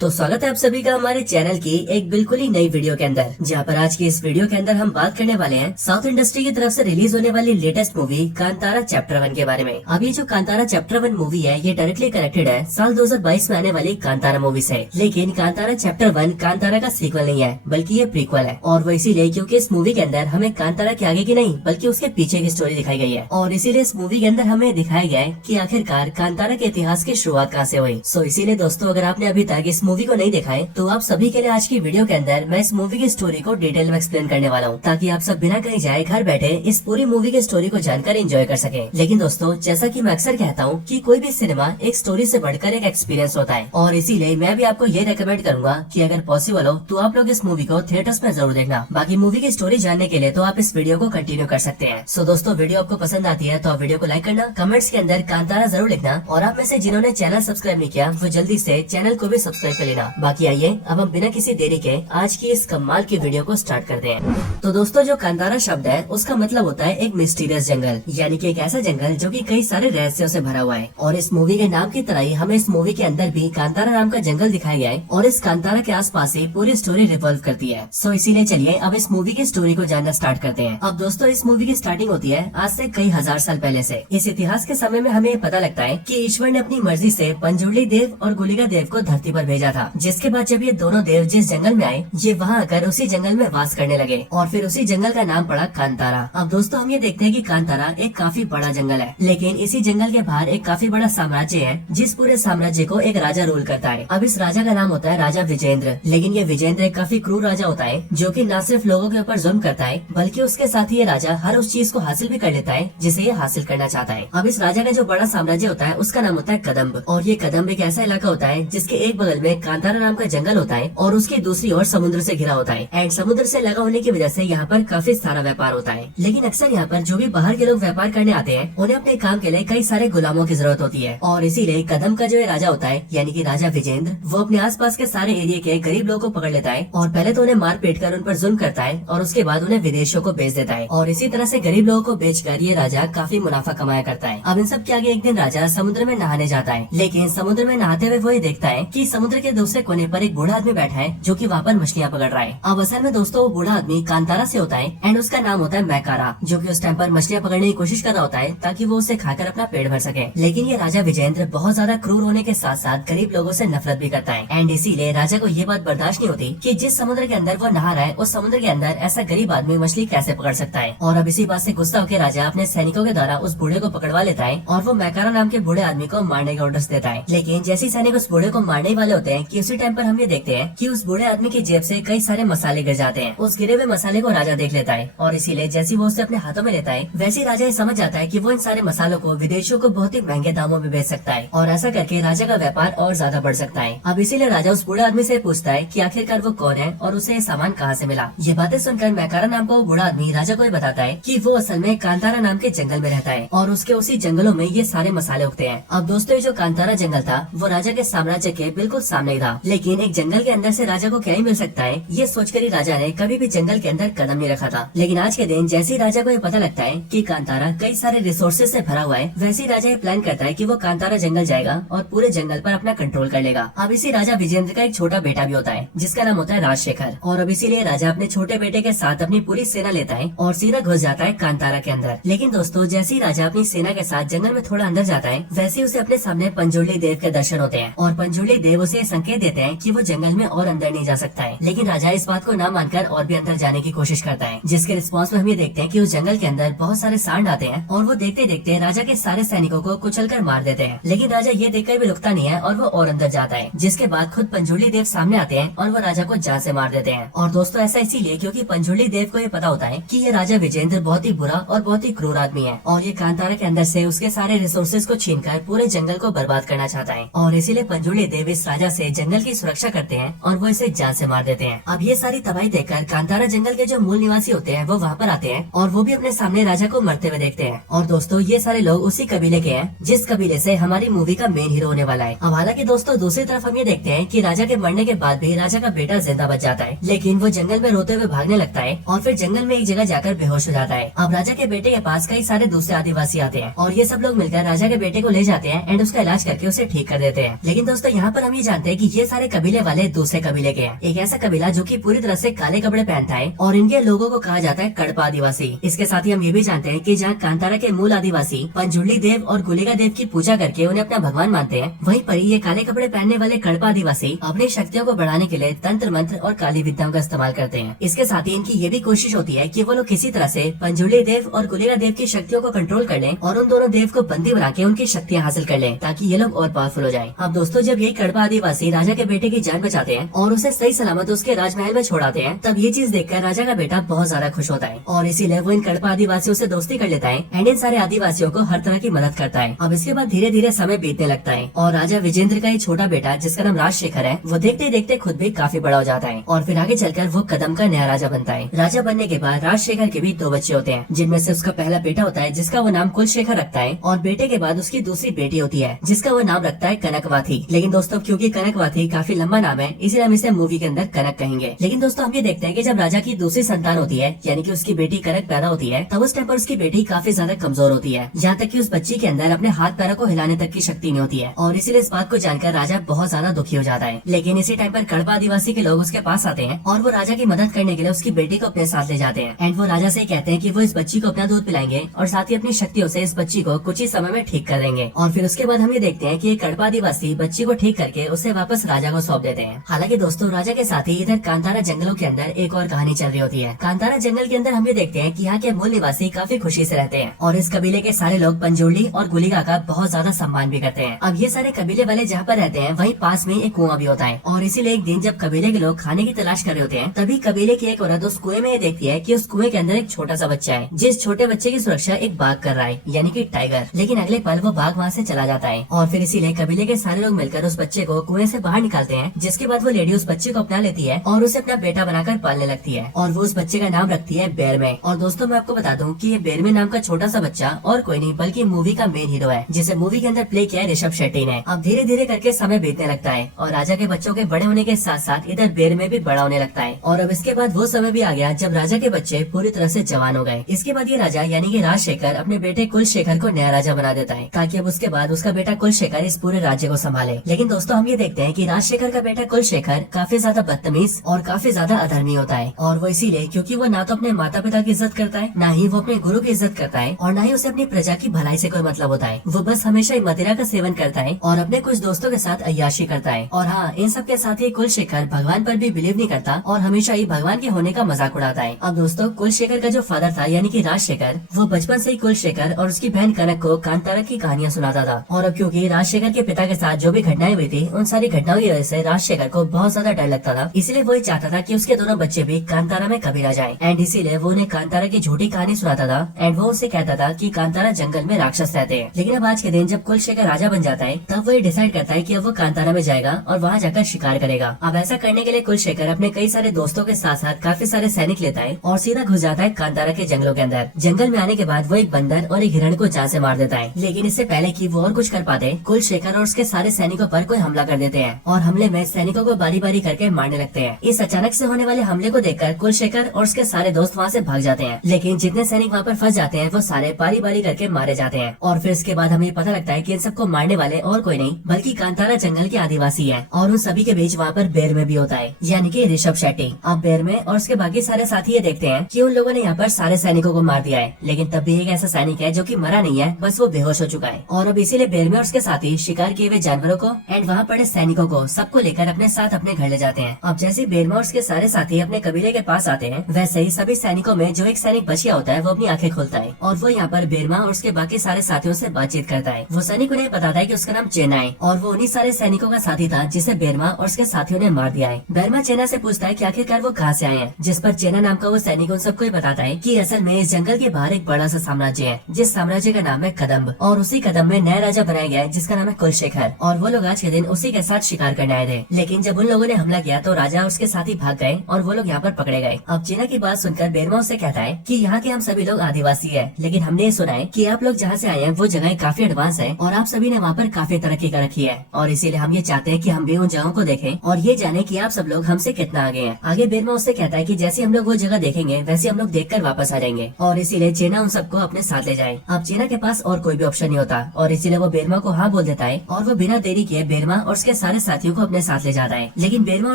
तो स्वागत है आप सभी का हमारे चैनल की एक बिल्कुल ही नई वीडियो के अंदर, जहां पर आज की इस वीडियो के अंदर हम बात करने वाले हैं साउथ इंडस्ट्री की तरफ से रिलीज होने वाली लेटेस्ट मूवी कांतारा चैप्टर 1 के बारे में। अब ये जो कांतारा चैप्टर 1 मूवी है ये डायरेक्टली कनेक्टेड है साल 2022 में आने वाली कांतारा मूवी से। लेकिन कांतारा चैप्टर 1 कांतारा का सीक्वल नहीं है, बल्कि ये प्रीक्वल है। और वो इसीलिए क्योंकि इस मूवी के अंदर हमें कांतारा के आगे की नहीं बल्कि उसके पीछे की स्टोरी दिखाई गई है। और इसीलिए इस मूवी के अंदर हमें दिखाया गया है कि आखिरकार कांतारा के इतिहास की शुरुआत कहाँ से हुई। सो इसीलिए दोस्तों, अगर आपने अभी तक इस मूवी को नहीं देखा है तो आप सभी के लिए आज की वीडियो के अंदर मैं इस मूवी की स्टोरी को डिटेल में एक्सप्लेन करने वाला हूँ, ताकि आप सब बिना कहीं जाए घर बैठे इस पूरी मूवी की स्टोरी को जानकर एंजॉय कर सके। लेकिन दोस्तों, जैसा कि मैं अक्सर कहता हूँ कि कोई भी सिनेमा एक स्टोरी से बढ़कर एक एक्सपीरियंस होता है, और इसीलिए मैं भी आपको ये रेकमेंड करूंगा कि अगर पॉसिबल हो तो आप लोग इस मूवी को थिएटर्स में जरूर देखना। बाकी मूवी की स्टोरी जानने के लिए तो आप इस वीडियो को कंटिन्यू कर सकते हैं। सो दोस्तों, वीडियो आपको पसंद आती है तो आप वीडियो को लाइक करना, कमेंट्स के अंदर कांतारा जरूर लिखना, और आप में से जिन्होंने चैनल सब्सक्राइब नहीं किया वो जल्दी से चैनल को भी सब्सक्राइब कर लेना। बाकी आइए अब हम बिना किसी देरी के आज की इस कमाल की वीडियो को स्टार्ट करते हैं। तो दोस्तों, जो कांतारा शब्द है उसका मतलब होता है एक मिस्टीरियस जंगल, यानी कि एक ऐसा जंगल जो कि कई सारे रहस्यों से भरा हुआ है। और इस मूवी के नाम की तरह ही हमें इस मूवी के अंदर भी कांतारा नाम का जंगल दिखाया गया है, और इस कांतारा के आसपास ही पूरी स्टोरी रिवॉल्व करती है। सो इसीलिए चलिए अब इस मूवी की स्टोरी को जानना स्टार्ट करते हैं। अब दोस्तों, इस मूवी की स्टार्टिंग होती है आज से कई हजार साल पहले से। इस इतिहास के समय में हमें पता लगता है कि ईश्वर ने अपनी मर्जी से पंजुर्ली देव और गुलिका देव को धरती पर भेजा था, जिसके बाद जब ये दोनों देव जिस जंगल में आए, ये वहाँ आकर उसी जंगल में वास करने लगे, और फिर उसी जंगल का नाम पड़ा कांतारा। अब दोस्तों, हम ये देखते हैं कि कांतारा एक काफी बड़ा जंगल है, लेकिन इसी जंगल के बाहर एक काफी बड़ा साम्राज्य है, जिस पूरे साम्राज्य को एक राजा रूल करता है। अब इस राजा का नाम होता है राजा विजेंद्र। लेकिन ये विजेंद्र एक काफी क्रूर राजा होता है, जो कि न सिर्फ लोगों के ऊपर जुल्म करता है, बल्कि उसके साथ ही ये राजा हर उस चीज को हासिल भी कर लेता है जिसे ये हासिल करना चाहता है। अब इस राजा का जो बड़ा साम्राज्य होता है उसका नाम होता है कदम्ब, और ये कदम्ब एक ऐसा इलाका होता है जिसके एक बगल में कांतारा नाम का जंगल होता है और उसकी दूसरी ओर समुद्र से घिरा होता है। एंड समुद्र से लगा होने की वजह से यहाँ पर काफी सारा व्यापार होता है। लेकिन अक्सर यहाँ पर जो भी बाहर के लोग व्यापार करने आते हैं उन्हें अपने काम के लिए कई सारे गुलामों की जरूरत होती है, और इसीलिए कदम का जो राजा होता है यानी कि राजा विजेंद्र, वो अपने आसपास के सारे एरिया के गरीब लोगों को पकड़ लेता है, और पहले तो उन्हें मार पीट कर उन पर जुल्म करता है, और उसके बाद उन्हें विदेशों को बेच देता है। और इसी तरह से गरीब लोगों को बेचकर ये राजा काफी मुनाफा कमाया करता है। अब इन सब के आगे एक दिन राजा समुद्र में नहाने जाता है, लेकिन समुद्र में नहाते हुए वो ये देखता है कि समुद्र के दूसरे कोने पर एक बूढ़ा आदमी बैठा है जो कि वहाँ पर मछलियाँ पकड़ रहा है। अब असल में दोस्तों, वो बूढ़ा आदमी कांतारा से होता है, एंड उसका नाम होता है मैकारा, जो कि उस टाइम पर मछलियाँ पकड़ने की कोशिश कर रहा होता है ताकि वो उसे खाकर अपना पेट भर सके। लेकिन ये राजा विजेंद्र बहुत ज्यादा क्रूर होने के साथ साथ गरीब लोगों से नफरत भी करता है, एंड इसीलिए राजा को ये बात बर्दाश्त नहीं होती कि जिस समुद्र के अंदर वो नहा रहा है उस समुद्र के अंदर ऐसा गरीब आदमी मछली कैसे पकड़ सकता है। और अब इसी बात से गुस्सा होकर राजा अपने सैनिकों के द्वारा उस बूढ़े को पकड़वा लेता है, और वो मैकारा नाम के बूढ़े आदमी को मारने के ऑर्डर्स देता है। लेकिन जैसे सैनिक उस बूढ़े को मारने वाले होते हैं कि उसी टाइम पर हम ये देखते हैं कि उस बूढ़े आदमी की जेब से कई सारे मसाले गिर जाते हैं। उस गिरे हुए मसाले को राजा देख लेता है, और इसीलिए जैसे वो उसे अपने हाथों में लेता है वैसे राजा ये समझ जाता है कि वो इन सारे मसालों को विदेशियों को बहुत ही महंगे दामों में बेच सकता है, और ऐसा करके राजा का व्यापार और ज्यादा बढ़ सकता है। अब इसीलिए राजा उस बूढ़े आदमी से पूछता है कि आखिरकार वो कौन है और उसे ये सामान कहाँ से मिला। ये बातें सुनकर मैकारा नाम का वो बूढ़ा आदमी राजा को बताता है कि वो असल में कांतारा नाम के जंगल में रहता है, और उसके उसी जंगलों में ये सारे मसाले उगते हैं। अब दोस्तों, ये जो कांतारा जंगल था वो राजा के साम्राज्य के बिल्कुल सामने ही था, लेकिन एक जंगल के अंदर से राजा को क्या ही मिल सकता है ये सोचकर ही राजा ने कभी भी जंगल के अंदर कदम नहीं रखा था। लेकिन आज के दिन जैसे ही राजा को ये पता लगता है कि कांतारा कई सारे रिसोर्सेज से भरा हुआ है, वैसे ही राजा ये प्लान करता है कि वो कांतारा जंगल जाएगा और पूरे जंगल पर अपना कंट्रोल कर लेगा। अब इसी राजा विजेंद्र का एक छोटा बेटा भी होता है जिसका नाम होता है राजशेखर, और अब इसीलिए राजा अपने छोटे बेटे के साथ अपनी पूरी सेना लेता है और सीधा घुस जाता है कांतारा के अंदर। लेकिन दोस्तों, जैसे ही राजा अपनी सेना के साथ जंगल में थोड़ा अंदर जाता है वैसे ही उसे अपने सामने पंजुर्ली देव के दर्शन होते हैं, और पंजुर्ली देव उसे संकेत देते हैं कि वो जंगल में और अंदर नहीं जा सकता है। लेकिन राजा इस बात को न मानकर और भी अंदर जाने की कोशिश करता है, जिसके रिस्पॉन्स में हम ये देखते हैं कि उस जंगल के अंदर बहुत सारे सांड आते हैं, और वो देखते देखते राजा के सारे सैनिकों को कुचलकर मार देते हैं। लेकिन राजा ये देखकर भी रुकता नहीं है और वो और अंदर जाता है, जिसके बाद खुद पंजुर्ली देव सामने आते हैं और वो राजा को जान से मार देते हैं। और दोस्तों, ऐसा इसीलिए क्योंकि पंजुर्ली देव को ये पता होता है कि ये राजा विजेंद्र बहुत ही बुरा और बहुत ही क्रूर आदमी है, और ये कांतारा के अंदर से उसके सारे रिसोर्सेज को छीनकर पूरे जंगल को बर्बाद करना चाहता है। और इसीलिए पंजुर्ली देव इस राजा से जंगल की सुरक्षा करते हैं और वो इसे जान से मार देते हैं। अब ये सारी तबाही देखकर कांतारा जंगल के जो मूल निवासी होते हैं वो वहाँ पर आते हैं, और वो भी अपने सामने राजा को मरते हुए देखते हैं। और दोस्तों, ये सारे लोग उसी कबीले के हैं जिस कबीले से हमारी मूवी का मेन हीरो होने वाला है। अब हालांकि दोस्तों, दूसरी तरफ हम ये देखते हैं कि राजा के मरने के बाद भी राजा का बेटा जिंदा बच जाता है, लेकिन वो जंगल में रोते हुए भागने लगता है और फिर जंगल में एक जगह जाकर बेहोश हो जाता है। अब राजा के बेटे के पास कई सारे दूसरे आदिवासी आते हैं, और ये सब लोग मिलकर राजा के बेटे को ले जाते हैं एंड उसका इलाज करके उसे ठीक कर देते हैं। लेकिन दोस्तों, यहाँ पर हम ये जानते जानते हैं कि ये सारे कबीले वाले दूसरे कबीले के हैं। एक ऐसा कबीला जो कि पूरी तरह से काले कपड़े पहनता है और इनके लोगों को कहा जाता है कड़पा आदिवासी। इसके साथ ही हम ये भी जानते हैं कि जहाँ कांतारा के मूल आदिवासी पंजुर्ली देव और गुलिका देव की पूजा करके उन्हें अपना भगवान मानते हैं, वहीं पर ये काले कपड़े पहनने वाले कड़पा आदिवासी अपनी शक्तियों को बढ़ाने के लिए तंत्र मंत्र और काली विद्याओं का इस्तेमाल करते हैं। इसके साथ ही इनकी ये भी कोशिश होती है कि वो लोग किसी तरह से पंजुर्ली देव और गुलिका देव की शक्तियों को कंट्रोल कर लें और उन दोनों देव को बंदी बना के उनकी शक्तियाँ हासिल कर लें ताकि ये लोग और पावरफुल हो जाएं। अब दोस्तों, जब ये कड़पा आदिवासी राजा के बेटे की जान बचाते हैं और उसे सही सलामत उसके राजमहल में छोड़ाते हैं, तब ये चीज देखकर राजा का बेटा बहुत ज्यादा खुश होता है और इसीलिए वो इन कड़पा आदिवासियों से दोस्ती कर लेता है एंड इन सारे आदिवासियों को हर तरह की मदद करता है। अब इसके बाद धीरे धीरे समय बीतने लगता है और राजा विजेंद्र का एक छोटा बेटा जिसका नाम राजशेखर है, वो देखते देखते खुद भी काफी बड़ा हो जाता है और फिर आगे चलकर वो कदम का नया राजा बनता है। राजा बनने के बाद राजशेखर के भी 2 बच्चे होते हैं, जिनमें से उसका पहला बेटा होता है जिसका वो नाम कुलशेखर रखता है और बेटे के बाद उसकी दूसरी बेटी होती है जिसका वो नाम रखता है कनकवाथी। लेकिन दोस्तों, क्योंकि कनकवाथी काफी लंबा नाम है, इसलिए हम इसे मूवी के अंदर कनक कहेंगे। लेकिन दोस्तों, हम ये देखते हैं कि जब राजा की दूसरी संतान होती है यानी कि उसकी बेटी कनक पैदा होती है, तब उस टाइम पर उसकी बेटी काफी ज्यादा कमजोर होती है, यहाँ तक कि उस बच्ची के अंदर अपने हाथ पैरों को हिलाने तक की शक्ति नहीं होती है और इसीलिए इस बात को जानकर राजा बहुत ज्यादा दुखी हो जाता है। लेकिन इसी टाइम पर कड़पा आदिवासी के लोग उसके पास आते हैं और वो राजा की मदद करने के लिए उसकी बेटी को अपने साथ ले जाते हैं एंड वो राजा से कहते हैं कि वो इस बच्ची को अपना दूध पिलाएंगे और साथ ही अपनी शक्तियों से इस बच्ची को कुछ ही समय में ठीक कर देंगे। और फिर उसके बाद हम ये देखते हैं कि ये कड़पा आदिवासी बच्ची को ठीक करके उसे वापस राजा को सौंप देते हैं। हालांकि दोस्तों, राजा के साथ ही इधर कांतारा जंगलों के अंदर एक और कहानी चल रही होती है। कांतारा जंगल के अंदर हम ये देखते हैं कि यहाँ के मूल निवासी काफी खुशी से रहते हैं और इस कबीले के सारे लोग पंजुर्ली और गुलिका का बहुत ज्यादा सम्मान भी करते हैं। अब ये सारे कबीले वाले जहाँ पर रहते हैं वहीं पास में एक कुआं भी होता है और इसीलिए एक दिन जब कबीले के लोग खाने की तलाश कर रहे होते हैं, तभी कबीले की एक औरत उस कुएं में ये देखती है कि उस कुएं के अंदर एक छोटा सा बच्चा है, जिस छोटे बच्चे की सुरक्षा एक बाघ कर रहा है यानी कि टाइगर। लेकिन अगले पल वो बाघ वहाँ से चला जाता है और फिर इसीलिए कबीले के सारे लोग मिलकर उस बच्चे को कुएं से बाहर निकालते हैं, जिसके बाद वो लेडी उस बच्चे को अपना लेती है और उसे अपना बेटा बनाकर पालने लगती है और वो उस बच्चे का नाम रखती है बेरमे। और दोस्तों, मैं आपको बता दूं कि ये बेरमे नाम का छोटा सा बच्चा और कोई नहीं बल्कि मूवी का मेन हीरो है, जिसे मूवी के अंदर प्ले किया है ऋषभ शेट्टी ने। अब धीरे धीरे करके समय बीतने लगता है और राजा के बच्चों के बड़े होने के साथ साथ इधर बेरमे भी बड़ा होने लगता है और अब इसके बाद वो समय भी आ गया जब राजा के बच्चे पूरी तरह से जवान हो गए। इसके बाद ये राजा यानी कि राजशेखर अपने बेटे कुलशेखर को नया राजा बना देता है ताकि अब उसके बाद उसका बेटा कुलशेखर इस पूरे राज्य को संभाले। लेकिन दोस्तों, हम ये देखते हैं कि राजशेखर का बेटा कुलशेखर काफी ज्यादा बदतमीज और काफी ज्यादा अधर्मी होता है और वो इसीलिए क्योंकि वो ना तो अपने माता पिता की इज्जत करता है, ना ही वो अपने गुरु की इज्जत करता है और ना ही उसे अपनी प्रजा की भलाई से कोई मतलब होता है। वो बस हमेशा ही मदिरा का सेवन करता है और अपने कुछ दोस्तों के साथ अय्याशी करता है। और हाँ, इन सब के साथ ही कुलशेखर भगवान पर भी बिलीव नहीं करता और हमेशा ही भगवान के होने का मजाक उड़ाता है। अब दोस्तों, कुलशेखर का जो फादर था यानी कि राजशेखर, वो बचपन से ही कुलशेखर और उसकी बहन कनक को कांतारा की कहानियां सुनाता था और अब क्योंकि राजशेखर के पिता के साथ जो भी घटनाएं हुई थी, उन सारी घटनाओं की वजह से राजशेखर को बहुत ज्यादा डर लगता था। इसलिए वो चाहता था कि उसके दोनों बच्चे भी कांतारा में कभी रह जाएं एंड इसीलिए वो उन्हें कांतारा की झूठी कहानी सुनाता था एंड वो उसे कहता था कि कांतारा जंगल में राक्षस रहते हैं। लेकिन अब आज के दिन जब कुलशेखर राजा बन जाता है, तब वो ये डिसाइड करता है कि अब वो कांतारा में जाएगा और वहाँ जाकर शिकार करेगा। अब ऐसा करने के लिए कुलशेखर अपने कई सारे दोस्तों के साथ साथ काफी सारे सैनिक लेता है और सीधा घुस जाता है कांतारा के जंगलों के अंदर। जंगल में आने के बाद वो एक बंदर और एक हिरण को जान से मार देता है। लेकिन इससे पहले कि वो और कुछ कर पाते, कुलशेखर और उसके सारे सैनिकों पर कोई हमला कर देते हैं और हमले में सैनिकों को बारी बारी करके मारने लगते हैं। इस अचानक से होने वाले हमले को देखकर कुलशेखर और उसके सारे दोस्त वहाँ से भाग जाते हैं। लेकिन जितने सैनिक वहाँ पर फंस जाते हैं वो सारे बारी बारी करके मारे जाते हैं और फिर इसके बाद हमें पता लगता है कि इन सबको मारने वाले और कोई नहीं बल्कि कांतारा जंगल के आदिवासी है और उन सभी के बीच वहाँ पर बेरमे भी होता है यानी कि ऋषभ शेट्टी। अब बेरमे और उसके बाकी सारे साथी ये देखते हैं कि उन लोगों ने यहाँ पर सारे सैनिकों को मार दिया है, लेकिन तब भी एक ऐसा सैनिक है जो कि मरा नहीं है, बस वो बेहोश हो चुका है। और अब इसीलिए बेरमे और उसके साथी शिकार किए हुए जानवरों को एंड वहाँ पड़े सैनिकों को सबको लेकर अपने साथ अपने घर ले जाते हैं। अब जैसे बेरमे और उसके सारे साथी अपने कबीले के पास आते हैं, वैसे ही सभी सैनिकों में जो एक सैनिक बचिया होता है वो अपनी आंखें खोलता है और वो यहाँ पर बेरमा और उसके बाकी सारे साथियों से बातचीत करता है। वो सैनिक उन्हें बताता है कि उसका नाम चेना है और वो उन्हीं सारे सैनिकों का साथी था जिसे बेरमा और उसके साथियों ने मार दिया है। बेरमा चेना से पूछता है कि आखिरकार वो कहाँ से आए हैं, जिस पर चेना नाम का वो सैनिक उन सबको बताता है कि असल में इस जंगल के बाहर एक बड़ा सा साम्राज्य है, जिस साम्राज्य का नाम है कदम्ब और उसी कदम्ब में नया राजा बनाया गया है जिसका नाम है कुलशेखर और वो लोग आज के दिन उसी के साथ शिकार करने आए थे। लेकिन जब उन लोगों ने हमला किया तो राजा और उसके साथी भाग गए और वो लोग यहाँ पर पकड़े गए। अब चेना की बात सुनकर बेरमा उससे कहता है कि यहाँ के हम सभी लोग आदिवासी है, लेकिन हमने ये सुना है कि आप लोग जहाँ से आए हैं वो जगह काफी एडवांस है और आप सभी ने वहाँ पर काफी तरक्की कर रखी है और इसीलिए हम ये चाहते हैं कि हम भी उन जगहों को देखें और ये जाने कि आप सब लोग हमसे कितना आगे हैं। आगे बेरमा उससे कहता है कि जैसे हम लोग वो जगह देखेंगे वैसे हम लोग देखकर वापस आ जाएंगे और इसीलिए चेना उन सबको अपने साथ ले जाए। अब चेना के पास और कोई भी ऑप्शन नहीं होता और इसीलिए वो बेरमा को हाँ बोल देता है और वो बिना देरी किए बेरमा और उसके सारे साथियों को अपने साथ ले जाता है। लेकिन बेरमा और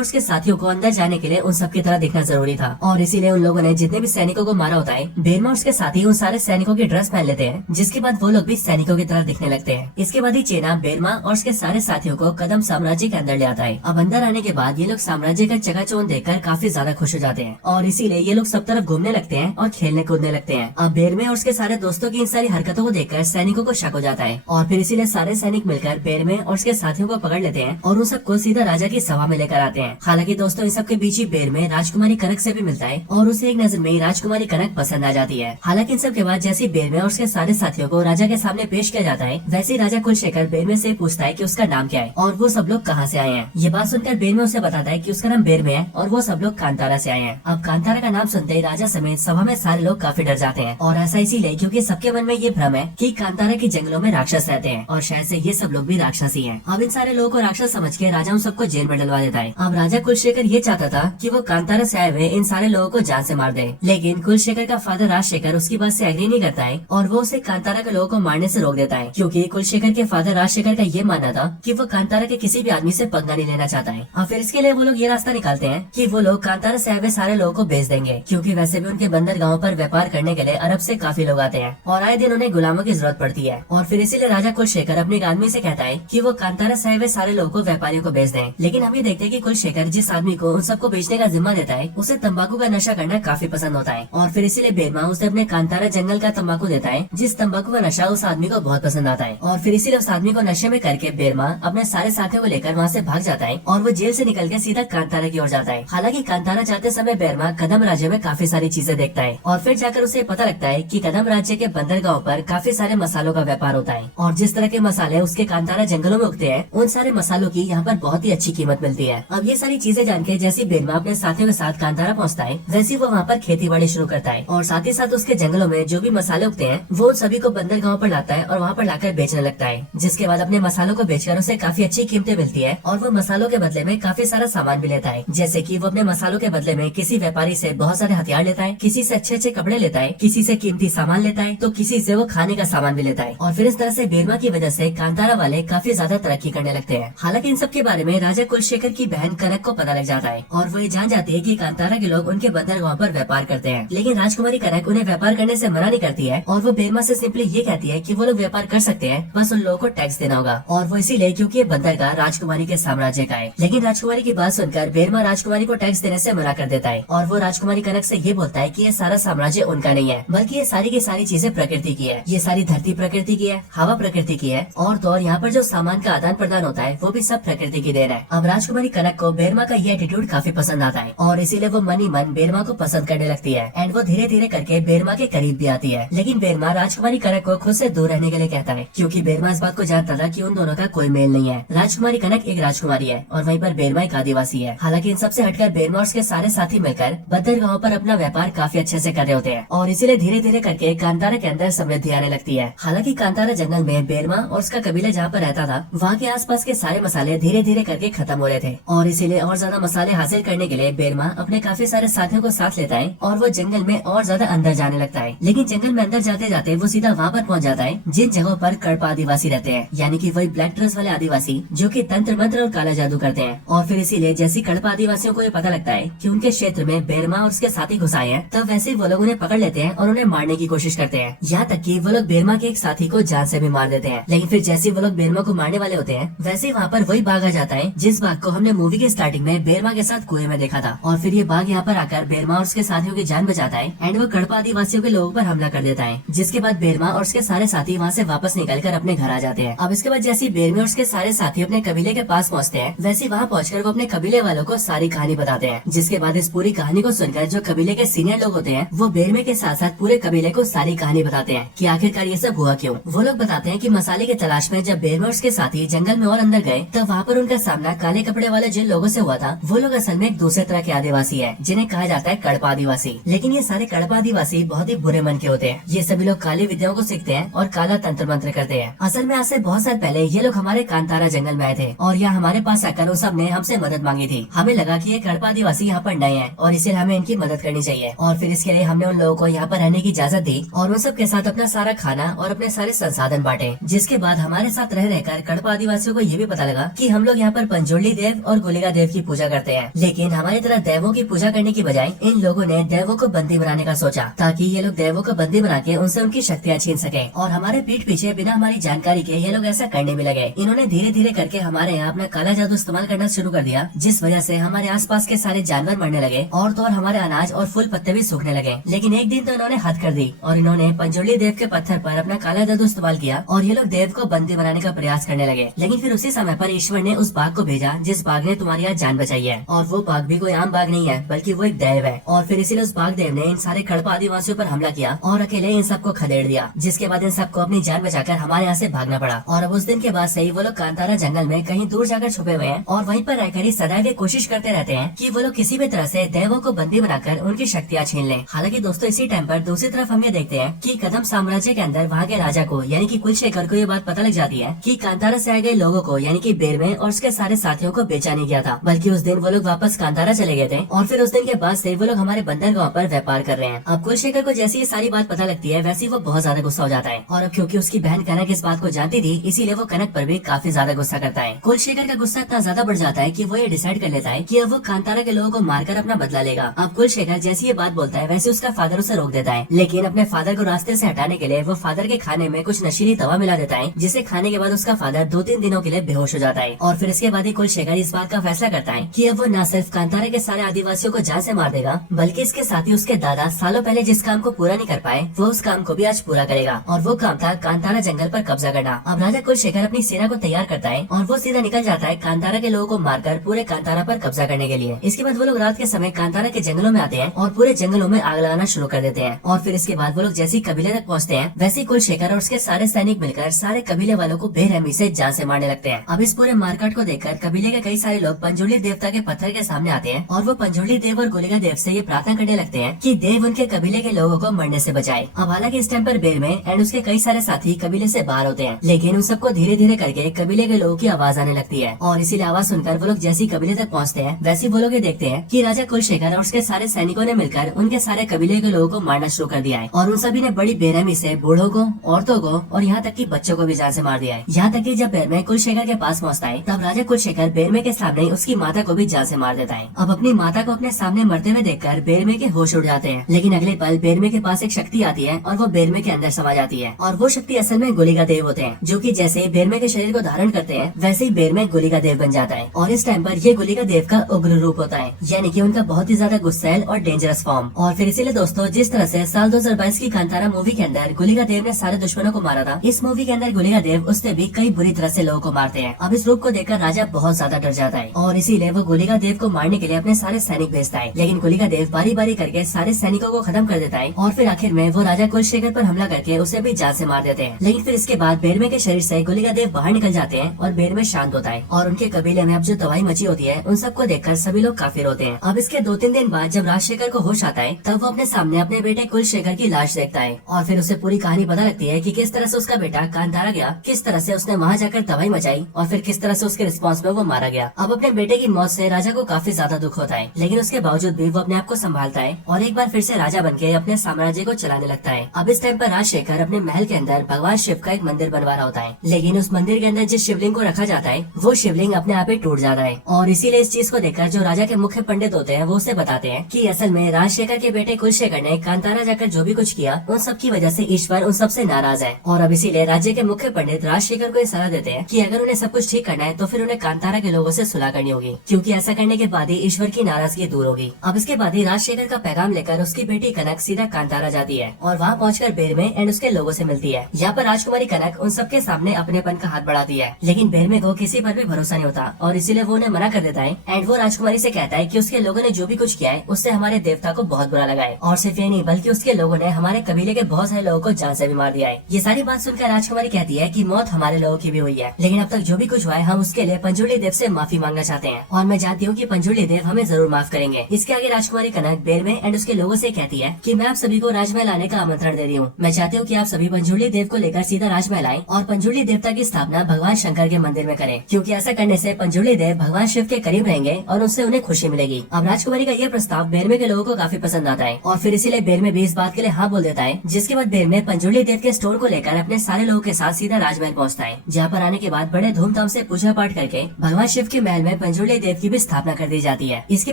उसके साथियों को अंदर जाने के लिए उन सबकी तरह दिखना जरूरी था और इसीलिए उन लोगों ने जितने भी सैनिकों को मारा होता है, बेरमा और उसके साथी उन सारे सैनिकों की ड्रेस पहन लेते हैं, जिसके बाद वो लोग भी सैनिकों की तरह दिखने लगते हैं। इसके बाद ही चेना बेरमा और उसके सारे साथियों को कदम साम्राज्य के अंदर ले आता है। अब अंदर आने के बाद ये लोग साम्राज्य का चकाचौंध देखकर काफी ज्यादा खुश हो जाते हैं और इसीलिए ये लोग सब तरफ घूमने लगते हैं और खेलने कूदने लगते हैं। अब बेरमे और उसके सारे दोस्तों की इन सारी हरकतों को देखकर सैनिकों को शक हो जाता है और फिर इसीलिए सारे सैनिक मिलकर बेरमे और उसके साथियों को पकड़ लेते हैं और उन सबको सीधा राजा की सभा में लेकर आते हैं। हालांकि दोस्तों इन सब के बीच ही बेरमे राजकुमारी कनक से भी मिलता है और उसे एक नजर में ही राजकुमारी कनक पसंद आ जाती है। हालांकि इन सब के बाद जैसे बेरमे और उसके सारे साथियों को राजा के सामने पेश किया जाता है, वैसे राजा कुलशेखर बेरमे से पूछता है कि उसका नाम क्या है और वो सब लोग कहाँ से आए हैं। ये बात सुनकर बेरमे उसे बताता है कि उसका नाम बेरमे है और वो सब लोग कांतारा से आए हैं। अब कांतारा का नाम सुनते ही राजा समेत सभा में सारे लोग काफी डर जाते हैं और ऐसा इसीलिए क्योंकि सबके मन में ये भ्रम है कि कांतारा के जंगलों में राक्षस रहते हैं और शायद से ये सब लोग भी राक्षस ही हैं। अब इन सारे लोगों को राक्षस समझ के राजा उन सबको जेल में डलवा देता है। अब राजा कुलशेखर ये चाहता था कि वो कांतारा से आए हुए इन सारे लोगों को जान से मार दे, लेकिन कुलशेखर का फादर राजशेखर उसकी बात से एग्री नहीं करता है और वो उसे कांतारा के लोगों को मारने से रोक देता है, क्योंकि कुलशेखर के फादर राजशेखर का ये मानना था कि वो कांतारा के किसी भी आदमी से पंगा नहीं लेना चाहता है। और फिर इसके लिए वो लोग ये रास्ता निकालते हैं कि वो लोग कांतारा से आए हुए सारे लोगों को बेच देंगे, क्योंकि वैसे भी उनके बंदरगाहों पर व्यापार करने के लिए अरब से काफी लोग आते हैं और आए दिन उन्हें गुलामों की जरूरत पड़ती है। और फिर इसीलिए राजा कुलशेखर अपने एक आदमी से कहता है कि वो कांतारा से आए हुए सारे लोगों को व्यापारियों को बेच दें। लेकिन हम ये देखते हैं कि कुलशेखर जिस आदमी को उन सबको बेचने का जिम्मा देता है, उसे तंबाकू का नशा करना काफी पसंद होता है और फिर इसीलिए बेरमा उसे अपने कांतारा जंगल का तंबाकू देता है, जिस तंबाकू का नशा उस आदमी को बहुत पसंद आता है। और फिर इसीलिए उस आदमी को नशे में करके बेरमा अपने सारे साथियों को लेकर वहाँ से भाग जाता है और वो जेल से निकल के सीधा कांतारा की ओर जाता है। हालांकि कांतारा जाते समय बेरमा कदम राज्य में काफी सारी चीजें देखता है और फिर जाकर उसे पता लगता है कि कदम राज्य के बंदरगाहों पर काफी सारे मसालों का व्यापार होता है और जिस तरह के मसाले उसके कांतारा जंगलों में उगते हैं, उन सारे मसालों की यहाँ पर बहुत ही अच्छी कीमत मिलती है। अब ये सारी चीजें जान के जैसे बेरमा अपने साथियों के साथ कांतारा पहुँचता है, वैसे वो वहाँ पर खेती बाड़ी शुरू करता है और साथ ही साथ उसके जंगलों में जो भी मसाले उगते हैं वो उन सभी को बंदरगाहों पर लाता है और वहाँ पर लाकर बेचने लगता है, जिसके बाद अपने मसालों को बेचकर उसे काफी अच्छी कीमतें मिलती है और वो मसालों के बदले में काफी सारा सामान भी लेता है। जैसे कि वो अपने मसालों के बदले में किसी व्यापारी से बहुत सारे हथियार लेता है, किसी से अच्छे अच्छे कपड़े लेता है, किसी से कीमती सामान लेता है, तो किसी से वो खाने का सामान भी लेता है और फिर इस तरह से बेरमा की वजह से कांतारा वाले काफी ज्यादा तरक्की करने लगते हैं। हालांकि इन सब के बारे में राजा कुलशेखर की बहन कनक को पता लग जाता है और वो ये जान जाती है कि कांतारा के लोग उनके बंदरगाहों पर व्यापार करते हैं, लेकिन राजकुमारी कनक उन्हें व्यापार करने से मना नहीं करती है और वो बेरमा से सिंपली ये कहती है कि वो लोग व्यापार कर सकते हैं, बस उन लोगों को टैक्स देना होगा और वो इसीलिए क्योंकि ये बंदरगाह राजकुमारी के साम्राज्य का है। लेकिन राजकुमारी की बात सुनकर बेरमा राजकुमारी को टैक्स देने से मना कर देता है और वो राजकुमारी कनक से ये बोलता है कि ये सारा साम्राज्य उनका नहीं है, बल्कि ये सारी की सारी चीजें प्रकृति की है। ये सारी धरती प्रकृति की है, हवा प्रकृति की है और तो और यहाँ पर जो सामान का आदान प्रदान होता है वो भी सब प्रकृति की देन है। अब राजकुमारी कनक को बेरमा का ये एटीट्यूड काफी पसंद आता है और इसीलिए वो मन ही मन बेरमा को पसंद करने लगती है एंड वो धीरे धीरे करके बेरमा के करीब भी आती है। लेकिन बेरमा राजकुमारी कनक को खुद से दूर रहने के लिए कहता है, क्योंकि बेरमा इस बात को जानता था कि उन दोनों का कोई मेल नहीं है। राजकुमारी कनक एक राजकुमारी है और वहीं पर बेरमा एक आदिवासी है। हालांकि इन सबसे हटकर बेरमा और उसके सारे साथी मिलकर बंदरगाहों पर अपना व्यापार काफी अच्छे से कर रहे होते हैं और इसीलिए धीरे धीरे करके कांतारा के अंदर समृद्धि आने लगती है। हालांकि कांतारा जंगल में बेरमा और उसका कबीला जहाँ पर रहता था, वहाँ के आसपास के सारे मसाले धीरे धीरे करके खत्म हो रहे थे और इसीलिए और ज्यादा मसाले हासिल करने के लिए बेरमा अपने काफी सारे साथियों को साथ लेता है और वो जंगल में और ज्यादा अंदर जाने लगता है। लेकिन जंगल में अंदर जाते जाते वो सीधा वहाँ पर पहुँच जाता है जिन जगहों पर कड़पा आदिवासी रहते हैं, यानी कि वही ब्लैक ड्रेस वाले आदिवासी जो कि तंत्र मंत्र और काला जादू करते हैं। और फिर इसीलिए जैसे कड़पा आदिवासियों को ये पता लगता है कि उनके क्षेत्र में बेरमा और उसके साथी घुस आए हैं, तब वैसे वो लोग उन्हें पकड़ लेते हैं और उन्हें मारने की कोशिश करते हैं। यहाँ तक कि वो लोग बेरमा के एक साथी को जान से भी मार देते हैं। लेकिन फिर जैसे वो लोग बेरमा को मारने वाले होते हैं, वैसे वहाँ पर वही बाघ आ जाता है जिस बाघ को हमने मूवी के स्टार्टिंग में बेरमा के साथ कुएं में देखा था। और फिर ये बाघ यहाँ पर आकर बेरमा और उसके साथियों की जान बचाता है एंड वो कड़पा आदिवासियों के लोगों पर हमला कर देता है, जिसके बाद बेरमा और उसके सारे साथी वहाँ से वापस निकलकर अपने घर आ जाते हैं। अब इसके बाद जैसे बेरमे और उसके सारे साथी अपने कबीले के पास पहुँचते हैं, वैसे वहाँ पहुँचकर वो अपने कबीले वालों को सारी कहानी बताते हैं, जिसके बाद इस पूरी कहानी को सुनकर जो कबीले के सीनियर लोग होते हैं वो बेरमे के साथ साथ पूरे कबीले को सारी कहानी बताते हैं कि आखिरकार ये सब हुआ क्यों। वो लोग बताते हैं कि मसाले की तलाश में जब बेरमे और उसके साथी जंगल में और अंदर गए, तब वहाँ पर उनका सामना काले कपड़े वाले जिन लोगों से हुआ था, वो लोग असल में एक दूसरे तरह के आदिवासी है जिन्हें कहा जाता है कड़पा आदिवासी। लेकिन ये सारे कड़पा आदिवासी बहुत ही बुरे मन के होते हैं। ये सभी लोग काली विद्याओं को सीखते हैं और काला तंत्र मंत्र करते हैं। असल में आज से बहुत साल पहले ये लोग हमारे कांतारा जंगल में आए थे और यहाँ हमारे पास आकर उन सब ने हमसे मदद मांगी थी। हमें लगा कि ये कड़पा आदिवासी यहाँ पर नए हैं और इसलिए हमें इनकी मदद करनी चाहिए और फिर इसके लिए हमने उन लोगों को यहाँ पर रहने की इजाजत दी और उन सब के साथ अपना सारा खाना और अपने सारे संसाधन बांटे। जिसके बाद हमारे साथ रह रहकर कड़पा आदिवासियों को ये भी पता लगा कि हम लोग यहाँ पर पंजुर्ली देव और गुलिका देव की पूजा करते हैं, लेकिन हमारी तरह देवों की पूजा करने की बजाय इन लोगों ने देवों को बंदी बनाने का सोचा, ताकि ये लोग देवों को बंदी बना के उनसे उनकी शक्तियाँ छीन सके। और हमारे पीठ पीछे बिना हमारी जानकारी के ये लोग ऐसा करने भी लगे। इन्होंने धीरे धीरे करके हमारे यहाँ अपना काला जादू इस्तेमाल करना शुरू कर दिया, जिस वजह से हमारे आसपास के सारे जानवर मरने लगे और तो और हमारे अनाज और फूल पत्ते भी सूखने लगे। लेकिन एक दिन तो इन्होंने हद कर दी और इन्होंने पंजुर्ली देव के पत्थर पर अपना काला जादू इस्तेमाल किया और ये लोग देव को बंदी बनाने का प्रयास करने लगे। लेकिन फिर उसी समय पर ईश्वर ने उस बाघ को भेजा जिस बाघ ने तुम्हारी आज जान बचाई है, और वो बाघ भी कोई आम बाघ नहीं है बल्कि वो एक देव है। और फिर इसीलिए उस बाघ देव ने इन सारे खड़पा आदिवासियों पर हमला किया और अकेले इन सबको खदेड़ दिया, जिसके बाद इन सबको अपनी जान बचाकर हमारे यहाँ से भागना पड़ा। और अब उस दिन के बाद से ही वो लोग कांतारा जंगल में कहीं दूर जाकर छुपे हुए हैं और वहीं पर रहकर ही सदैव ये कोशिश करते रहते हैं कि वो लोग किसी भी तरह से देवों को बंदी बनाकर उनकी शक्तियाँ छीन लें। हालांकि दोस्तों इसी टाइम पर दूसरी तरफ हम ये देखते हैं कि कदम साम्राज्य के अंदर वहाँ के राजा को यानी कि कुलशेखर को ये बात पता लग जाती है कि कांतारा से आए गए लोगों को यानी कि बेरमे और उसके सारे साथियों को बेचा नहीं गया था, बल्कि उस दिन वो लोग वापस कांतारा चले गए थे। और फिर उस दिन के बाद से वो लोग हमारे बंदरगांव पर व्यापार कर रहे हैं। अब कुलशेखर को जैसी ये सारी बात पता लगती है वैसे वो बहुत ज्यादा गुस्सा हो जाता है, और अब क्योंकि उसकी बहन कनक इस बात को जानती थी इसीलिए वो कनक पर भी काफी ज्यादा गुस्सा करता है। कुलशेखर का गुस्सा इतना ज्यादा बढ़ जाता है कि वो ये डिसाइड कर लेता है कि अब वो कांतारा के लोगों को मारकर अपना बदला लेगा। अब कुलशेखर जैसी ये बात बोलता है वैसे उसका फादर उसे रोक देता है, लेकिन अपने फादर को रास्ते से हटाने के लिए वो फादर के खाने में कुछ नशीली दवा मिला देता है, जिसे खाने के बाद उसका फादर 2-3 दिनों के लिए बेहोश हो जाता है। और फिर इसके बाद ही कुलशेखर इस बात का फैसला करता है कि अब वो न सिर्फ कांतारा के सारे आदिवासियों को जान से मार देगा, बल्कि इसके साथ ही उसके दादा सालों पहले जिस काम को पूरा नहीं कर पाए वो उस काम को भी आज पूरा करेगा। और वो काम था कांतारा जंगल पर कब्जा करना। अब राजा कुलशेखर अपनी सेना को तैयार करता है और वो सीधा निकल जाता है कांतारा के लोगों को मारकर पूरे कांतारा पर कब्जा करने के लिए। इसके बाद वो लोग रात के समय कांतारा के जंगलों में आते हैं और पूरे जंगलों में आग लगाना शुरू कर देते हैं। और फिर इसके बाद वो लोग जैसे कबीले तक पहुँचते हैं वैसे ही कुलशेखर और उसके सारे सैनिक मिलकर सारे कबीले वालों को बेरहमी से जान से मारने लगते हैं। अब इस पूरे मारकाट को देखकर कबीले के कई सारे लोग पंजुर्ली देवता के पत्थर के सामने आते हैं और वो पंजुर्ली देव और गुलिका देव से ये प्रार्थना करने लगते हैं कि देव उनके कबीले के लोगों को मरने से बचाए। अब हालांकि इस टाइम पर बेरमे एंड उसके कई सारे साथी कबीले से बाहर होते हैं, लेकिन उन सबको धीरे धीरे करके कबीले के लोगों की आवाज आने लगती है। और इसीलिए आवाज सुनकर वो लोग जैसी कबीले तक पहुँचते हैं वैसे वो लोग ये देखते हैं कि राजा कुलशेखर और उसके सारे सैनिकों ने मिलकर उनके सारे कबीले के लोगों को मारना शुरू कर दिया है। और उन सभी ने बड़ी बेरहमी से बूढ़ों को, औरतों को और यहाँ तक कि बच्चों को भी जान से मार दिया है। यहाँ तक कि जब बेरमे कुलशेखर के पास पहुँचता है तब राजा कुलशेखर बेरमे के सामने उसकी माता को भी जान से मार देता है। अब अपनी माता को अपने सामने मरते हुए देखकर बेरमे के होश उड़ जाते हैं, लेकिन अगले पल बेरमे के पास एक शक्ति आती है और वो बेरमे के अंदर समा जाती है। और वो शक्ति असल में गुलिका देव होते हैं, जो कि जैसे बेरमे के शरीर को धारण करते हैं वैसे ही बेरमे गुलिका देव बन जाता है। और इस टाइम पर ये गुलिका देव का उग्र रूप होता है, यानी कि उनका बहुत ही ज्यादा गुस्सैल और डेंजरस फॉर्म। और फिर इसीलिए दोस्तों जिस तरह से साल 2022 की कांतारा मूवी के अंदर गुलिका देव ने सारे दुश्मनों को मारा था, इस मूवी के अंदर गुलिका देव उससे भी कई बुरी तरह से लोगों को मारते हैं। अब इस रूप को देखकर राजा बहुत ज्यादा डर जाता है और इसीलिए वो गुलिका देव को मारने के लिए अपने सारे सैनिक भेजता है। लेकिन गुलिका देव बारी बारी करके सारे सैनिकों को खत्म कर देता है और फिर आखिर में वो राजा कुलशेखर पर हमला करके उसे भी जान से मार देते हैं। लेकिन फिर इसके बाद बेरमे के शरीर से गुलिका देव बाहर निकल जाते हैं और बेरमे शांत होता है और उनके कबीले में अब जो तबाही मची होती है उन सबको देखकर सभी लोग काफी रोते हैं। अब इसके 2-3 दिन बाद जब राजशेखर को होश आता है तब वो अपने सामने अपने बेटे कुलशेखर की लाश देखता है और फिर उसे पूरी कहानी पता लगती है कि किस तरह से उसका बेटा कांतारा गया, किस तरह से उसने वहाँ जाकर तबाही मचाई और फिर किस तरह से उसके रिस्पॉन्स में वो मारा गया। अब अपने बेटे की मौत से राजा को काफी ज्यादा दुख होता है, लेकिन उसके बावजूद भी वो अपने आप को संभालता है और एक बार फिर से राजा बनके अपने साम्राज्य को चलाने लगता है। अब इस टाइम पर राजशेखर अपने महल के अंदर भगवान शिव का एक मंदिर बनवा रहा होता है, लेकिन उस मंदिर के अंदर जिस शिवलिंग को रखा जाता है वो शिवलिंग अपने आप ही टूट जाता है। और इसीलिए इस चीज को देखकर जो राजा के मुख्य पंडित होते हैं वो उसे बताते हैं कि असल में राजशेखर के बेटे कुलशेखर ने कांतारा जाकर जो भी कुछ किया उन सब की वजह से ईश्वर उन सबसे नाराज है। और अब इसीलिए राज्य के मुख्य पंडित राजशेखर को सलाह देते हैं कि अगर उन्हें सब कुछ ठीक करना है तो फिर उन्हें कांतारा के लोगों से सुलह करनी होगी, क्योंकि ऐसा करने के बाद ही ईश्वर की नाराजगी दूर होगी। अब इसके बाद ही राजशेखर का पैगाम लेकर उसकी बेटी कनक सीधा कांतारा जाती है और वहाँ पहुंचकर बेरमे एंड उसके लोगों से मिलती है। यहाँ पर राजकुमारी कनक उन सबके सामने अपनेपन का हाथ बढ़ाती है, लेकिन बेरमे को किसी पर भी भरोसा नहीं होता और इसीलिए वो उन्हें मना कर देता है। एंड वो राजकुमारी से कहता है कि उसके लोगों ने जो भी कुछ किया है उससे हमारे देवता को बहुत बुरा लगा है, और सिर्फ ये नहीं बल्कि उसके लोगों ने हमारे कबीले के बहुत सारे लोगों को जान से भी मार दिया है। ये सारी बात सुनकर राजकुमारी कहती है कि मौत हमारे लोगों की भी हुई है, लेकिन अब तक जो भी कुछ हुआ है हम उसके लिए पंजुर्ली देव से माफी मांगना चाहते हैं और मैं जानती हूँ कि पंजुर्ली देव हमें जरूर माफ करेंगे। इसके आगे राजकुमारी कनक बेरमे एंड उसके लोगों से कहती है कि मैं आप सभी को राजमहल आने का आमंत्रण दे रही हूँ। मैं चाहती हूँ कि आप सभी पंजुर्ली देव को लेकर सीधा राजमहल आएं और पंजुर्ली देवता की स्थापना भगवान शंकर के मंदिर में करें, क्योंकि ऐसा करने से पंजुर्ली देव भगवान शिव के करीब रहेंगे और उससे उन्हें खुशी मिलेगी। अब राजकुमारी का यह प्रस्ताव बेरमे के लोगों को काफी पसंद आता है और फिर इसीलिए बेरमे भी इस बात के लिए हाँ बोल देता है, जिसके बाद बेरमे पंजुर्ली देव के स्टोर को लेकर अपने सारे लोगों के साथ सीधा राजमहल पहुँचता है, जहाँ पर आने के बाद बड़े धूमधाम धूमधाम से पूजा पाठ करके भगवान शिव के महल में पंजुर्ली देव की भी स्थापना कर दी जाती है। इसके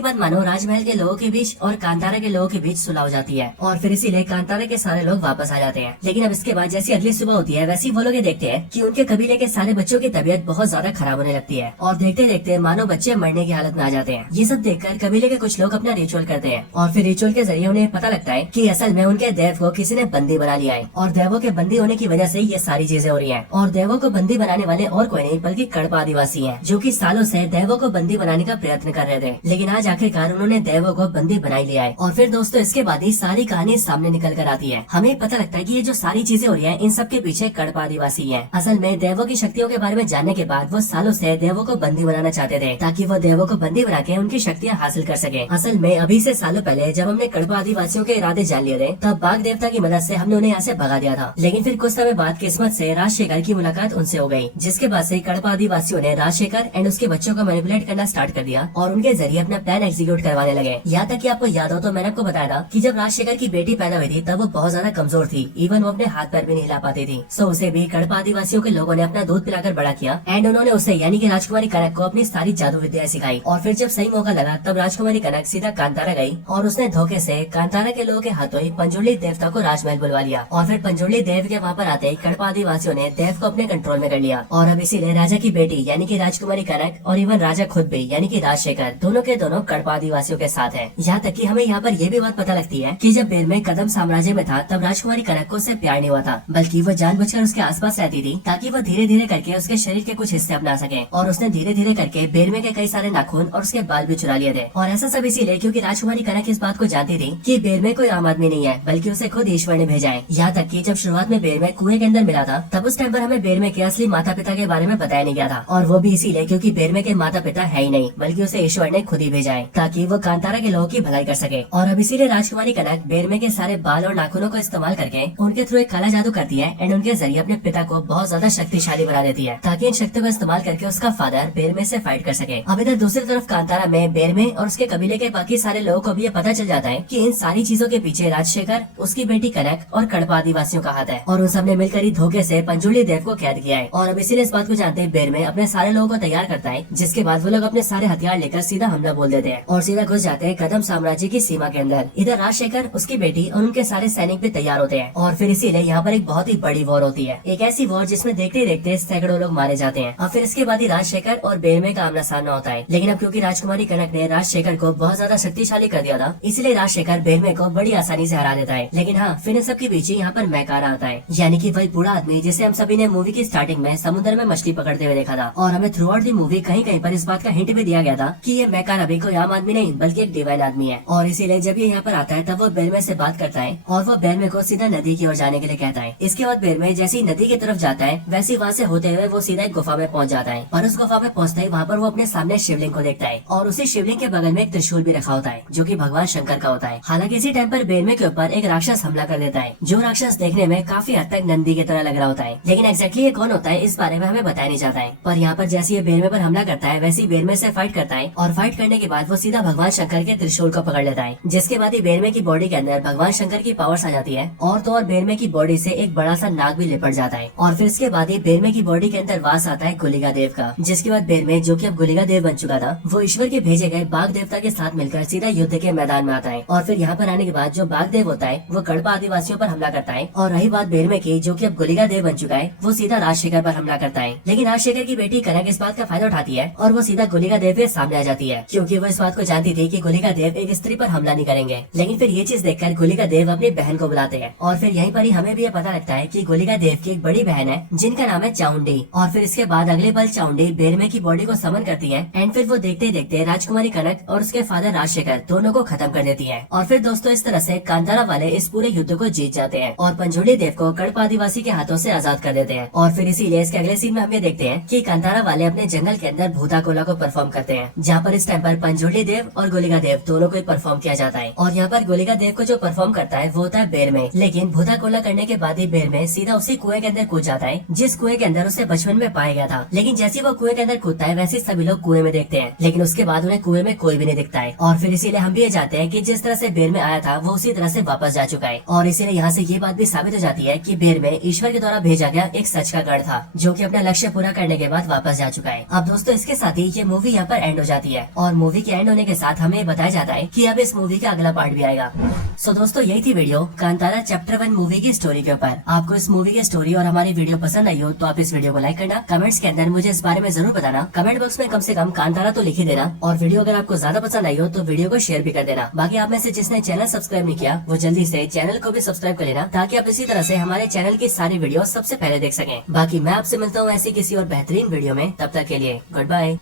बाद मानो राजमहल के लोगों के बीच और कांतारा के लोगों के बीच सुलह हो जाती है और फिर इसीलिए कांतारा के सारे लोग वापस आ जाते हैं। लेकिन अब इसके बाद जैसी अगली सुबह होती है वैसी वो लोग ये देखते हैं कि उनके कबीले के सारे बच्चों की तबीयत बहुत ज्यादा खराब होने लगती है और देखते देखते मानो बच्चे मरने की हालत में आ जाते हैं। ये सब देखकर कबीले के कुछ लोग अपना रिचुअल करते हैं और फिर रिचुअल के जरिए उन्हें पता लगता है कि असल में उनके देव को किसी ने बंदी बना लिया है और देवों के बंदी होने की वजह से ये सारी चीजें हो रही हैं। और देवों को बंदी बनाने वाले और कोई नहीं बल्कि कड़पा आदिवासी हैं, जो कि सालों से देवों को बंदी बनाने का प्रयत्न कर रहे थे, लेकिन आज आखिरकार उन्होंने देवों को बंदी बना ही लिया है। और फिर दोस्तों इसके बाद ही सारी कहानी सामने निकल कर आती है। हमें पता लगता है कि ये जो सारी चीजें हो रही है इन सब के पीछे कड़पा आदिवासी है। असल में देवों की शक्तियों के बारे में जानने के बाद वो सालों से देवों को बंदी बनाना चाहते थे ताकि वो देवों को बंदी बना के उनकी शक्तियाँ हासिल कर सके। असल में अभी से सालों पहले जब हमने कड़पा आदिवासियों के इरादे जान लिए थे तब बाघ देवता की मदद से हमने उन्हें यहाँ से भगा दिया था। लेकिन फिर कुछ समय बाद किस्मत से राजशेखर की मुलाकात उनसे हो गई, जिसके बाद से कड़पा आदिवासियों ने राजशेखर एंड उसके बच्चों को मैनिपुलेट करना स्टार्ट कर दिया और उनके जरिए अपना प्लान एग्जीक्यूट करवाने लगे। यहाँ तक कि आपको याद हो तो मैंने आपको बताया था कि जब राजशेखर की बेटी पैदा हुई थी तब वो बहुत ज्यादा कमजोर थी, इवन वो अपने हाथ पैर भी नहीं हिला पाती थी। सो उसे भी कड़पा आदिवासियों के लोगों ने अपना दूध पिलाकर बड़ा किया एंड उन्होंने उसे यानी कि राजकुमारी कनक को अपनी सारी जादू विद्या सिखाई। और फिर जब सही मौका लगा तब राजकुमारी कनक सीधा कांतारा गई और उसने धोखे से कांतारा के लोगों के हाथों ही पंजुर्ली देवता को राजमहल बुलवा लिया। और फिर पंजुर्ली देव के वहाँ पर आते ही कड़पा आदिवासियों ने देव को अपने कंट्रोल में कर लिया और अब इसीलिए राजा की बेटी यानी कि राजकुमारी कनक और इवन राजा खुद भी यानी कि राजशेखर दोनों के दोनों कड़पा आदिवासियों के साथ है। यहाँ तक कि हमें यहाँ पर यह भी बात पता लगती है कि जब बेर में कदम साम्राज्य में था तब राजकुमारी कनक को उससे प्यार नहीं हुआ था, बल्कि वो जानबूझकर उसके आसपास रहती थी ताकि वो धीरे धीरे करके उसके शरीर के कुछ हिस्से अपना सके। और उसने धीरे धीरे करके बेरमे के कई सारे नाखून और उसके बाल भी चुरा लिए थे। और ऐसा सब इसीलिए क्योंकि राजकुमारी कनक इस बात को जानती थी कि बेरमे कोई आम आदमी नहीं है बल्कि उसे खुद ईश्वर ने भेजा है। यहाँ तक कि जब शुरुआत में बेरमे कुएं के अंदर मिला था तब उस टाइम पर हमें बेरमे के असली माता पिता के बारे में बताया नहीं गया था, और वो भी इसीलिए क्योंकि बेरमे के माता पिता है ही नहीं बल्कि उसे ईश्वर ने खुद ही भेजा है ताकि वो कांतारा के लोगों की भलाई कर सके। और अब इसीलिए राजकुमारी कनक बेरमे के सारे बाल और नाखूनों को इस्तेमाल करके उनके थ्रू एक काला जादू करती है एंड उनके जरिए अपने पिता को बहुत ज्यादा शक्तिशाली बना देती है ताकि इन शक्तियों का इस्तेमाल करके उसका फादर बेरमे से फाइट कर सके। अब इधर दूसरी तरफ कांतारा में बेरमे और उसके कबीले के बाकी सारे लोगों को भी ये पता चल जाता है कि इन सारी चीजों के पीछे राजशेखर, उसकी बेटी कनक और कड़पा आदिवासियों का हाथ है और उन सबने मिलकर ही धोखे से पंजुर्ली देव को कैद किया है। और अब इसीलिए इस बात को जानते हैं बेरमे अपने सारे लोगों को तैयार करता है, जिसके बाद वो लोग अपने सारे हथियार लेकर सीधा हमला बोल देते हैं और सीधा घुस जाते हैं कदम साम्राज्य की सीमा के अंदर। इधर राजशेखर, उसकी बेटी और उनके सारे सैनिक भी तैयार होते हैं और फिर इसीलिए यहाँ पर एक बहुत ही बड़ी वॉर होती है, एक ऐसी वॉर जिसमें देखते देखते सैकड़ों लोग मारे जाते हैं। और फिर इसके बाद ही राजशेखर और बेरमे का आमना सामना होता है। लेकिन अब क्योंकि राजकुमारी कनक ने राजशेखर को बहुत ज्यादा शक्तिशाली कर दिया था, इसलिए राजशेखर बेरमे को बड़ी आसानी से हरा देता है। लेकिन हाँ, फिर इन सब के पीछे यहाँ पर मैकारा आता है, यानी कि वही बूढ़ा आदमी जिसे हम सभी ने मूवी की स्टार्टिंग में समुद्र में मछली पकड़ते हुए देखा था। और हमें थ्रू आउट दी मूवी कहीं कहीं पर इस बात का हिंट भी दिया गया था कि ये मैकारा भी कोई आम आदमी नहीं बल्कि एक डिवाइन आदमी है। और इसीलिए जब ये यहाँ पर आता है तब वो बेरमे से बात करता है और वो बेरमे को सीधा नदी की ओर जाने के लिए कहता है। इसके बाद बेरमे जैसे ही नदी की तरफ जाता है वैसे वहाँ से होते हुए वो सीधा एक गुफा में पहुँच जाता है। और उस गुफा में पहुँचते ही वहाँ पर वो अपने सामने शिवलिंग को देखता है और उसी शिवलिंग के बगल में एक त्रिशूल भी रखा होता है जो कि भगवान शंकर का होता है। हालांकि इसी टाइम पर बेरमे के ऊपर एक राक्षस हमला कर देता है, जो राक्षस देखने में काफी हद तक नंदी की तरह लग रहा होता है, लेकिन एक्जैक्टली ये कौन होता है इस बारे में हमें बताया नहीं जाता है। पर यहाँ पर जैसे ये बेरमे पर हमला करता है वैसे ही बेरमे से फाइट करता है और फाइट करने के बाद वो सीधा भगवान शंकर के त्रिशूल को पकड़ लेता है, जिसके बाद ही बेरमे की बॉडी के अंदर भगवान शंकर की पावर्स आ जाती है और तो और बेरमे की बॉडी से एक बड़ा सा नाग भी लिपट जाता है। और फिर इसके बाद ही बेरमे की बॉडी के अंदर वास आता है गुलिका देव का, जिसके बाद बेरमे, जो कि अब गुलिका देव बन चुका था, वो ईश्वर के भेजे गए बाघ देवता के साथ मिलकर सीधा युद्ध के मैदान में आता है। और फिर यहाँ पर आने के बाद जो बाघ देव होता है वो कड़पा आदिवासियों पर हमला करता है। और रही बात बेरमे की, जो कि अब गुलिका देव बन चुका है, वो सीधा राजशेखर पर हमला करता है। लेकिन राजशेखर की बेटी कनक इस बात का फायदा उठाती है और वो सीधा गुलिका देव के सामने आ जाती है, क्योंकि वो इस बात को जानती थी कि गुलिका देव एक स्त्री पर हमला नहीं करेंगे। लेकिन फिर ये चीज देखकर गुलिका देव अपनी बहन को बुलाते हैं और फिर यहीं पर ही हमें भी ये पता लगता है कि गुलिका देव की एक बड़ी बहन है जिनका नाम है चाउंडी। और फिर इसके बाद अगले पल चाउंडी बेरमे की बॉडी को समन करती है एंड फिर वो देखते देखते राजकुमारी कनक और उसके फादर राजशेखर दोनों को खत्म कर देती है। और फिर दोस्तों इस तरह से कांतारा वाले इस पूरे युद्ध को जीत जाते हैं और पंजुर्ली देव को कड़पा आदिवासी के हाथों से आजाद कर देते हैं। और फिर इसीलिए इसके अगले सीन में हम ये देखते हैं कि कांतारा वाले अपने जंगल के अंदर भूता कोला को परफॉर्म करते हैं, जहाँ पर इस टाइम पर पंजुर्ली देव और गुलिका देव दोनों को परफॉर्म किया जाता है। और यहाँ पर गुलिका देव को जो परफॉर्म करता है वो होता है बेरमे। लेकिन भूता कोला करने के बाद ही बेरमे सीधा उसी कुएं के अंदर कूद जाता है जिस कुएं के अंदर उसे बचपन में पाया गया था। लेकिन जैसे वो कुएं के अंदर कूदता है वैसे सभी लोग कुएं में देखते हैं, लेकिन उसके बाद उन्हें कुएं में कोई भी नहीं दिखता है। और फिर इसीलिए हम भी ये जानते हैं कि जिस तरह से बेरमे आया था वो उसी तरह से वापस जा चुका है। और इसीलिए यहाँ से ये बात भी साबित हो जाती है कि बेरमे ईश्वर के द्वारा भेजा गया एक सच का गढ़ था, जो कि अपना लक्ष्य पूरा पूरा करने के बाद वापस जा चुका है। अब दोस्तों इसके साथ ही ये मूवी यहाँ पर एंड हो जाती है और मूवी के एंड होने के साथ हमें बताया जाता है कि अब इस मूवी का अगला पार्ट भी आएगा। सो दोस्तों यही थी वीडियो कांतारा चैप्टर 1 मूवी की स्टोरी के ऊपर। आपको इस मूवी की स्टोरी और हमारी वीडियो पसंद आई हो तो आप इस वीडियो को लाइक करना, कमेंट्स के अंदर मुझे इस बारे में जरूर बताना, कमेंट बॉक्स में कम से कम कांतारा तो लिख ही देना, और वीडियो अगर आपको ज्यादा पसंद आई हो तो वीडियो को शेयर भी कर देना। बाकी आप में से जिसने चैनल सब्सक्राइब नहीं किया वो जल्दी से चैनल को भी सब्सक्राइब कर लेना, ताकि आप इसी तरह से हमारे चैनल की सारी वीडियो सबसे पहले देख सकें। बाकी मैं आपसे मिलता हूँ ऐसी किसी और बेहतरीन वीडियो में, तब तक के लिए गुड बाय।